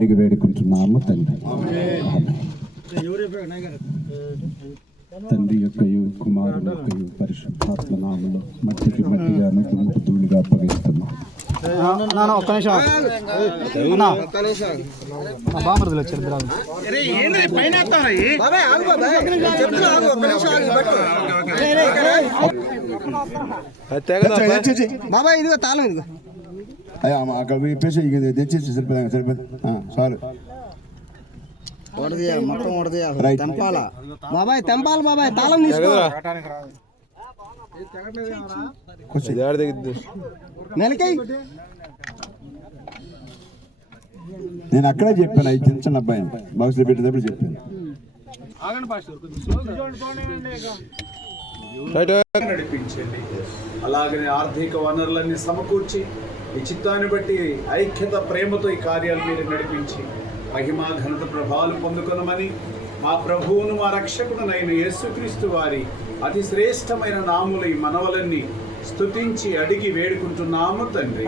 అడిగి వేడుకుంటున్నాము తండ్రి. తండ్రి యొక్కయు కుమారుని యొక్కయు పరిశుద్ధాత్మ నామములో మట్టికి మట్టిగా దుమ్ముకు ధూళిగా అప్పగిస్తున్నాం. ఒక్క నిమిషం బామరుదులు వచ్చారు. బాబా ఇదిగో తాళం, ఇదిగో అక్కడ పేసి తెచ్చేసి సరిపోయింది సరిపోయింది చాలు. మొత్తం తెంపాల బాబాయ్, తెంపాలి బాబాయ్, తాళం తీసుకో. నేను అక్కడే చెప్పాను, అవి చిన్న చిన్న అబ్బాయి బాక్స్లో పెట్టేటప్పుడు చెప్పాను. నడిపించండి. అలాగనే ఆర్థిక వనరులన్నీ సమకూర్చి ఈ చిత్తాన్ని బట్టి ఐక్యత ప్రేమతో ఈ కార్యాలు మీరు నడిపించి మహిమా ఘనత ప్రభావాలు పొందుకొనమని మా ప్రభువును మా రక్షకుడునైన యేసుక్రీస్తు వారి అతి శ్రేష్టమైన నాములు ఈ మనవలన్నీ స్తుతించి అడిగి వేడుకుంటున్నాము తండ్రి.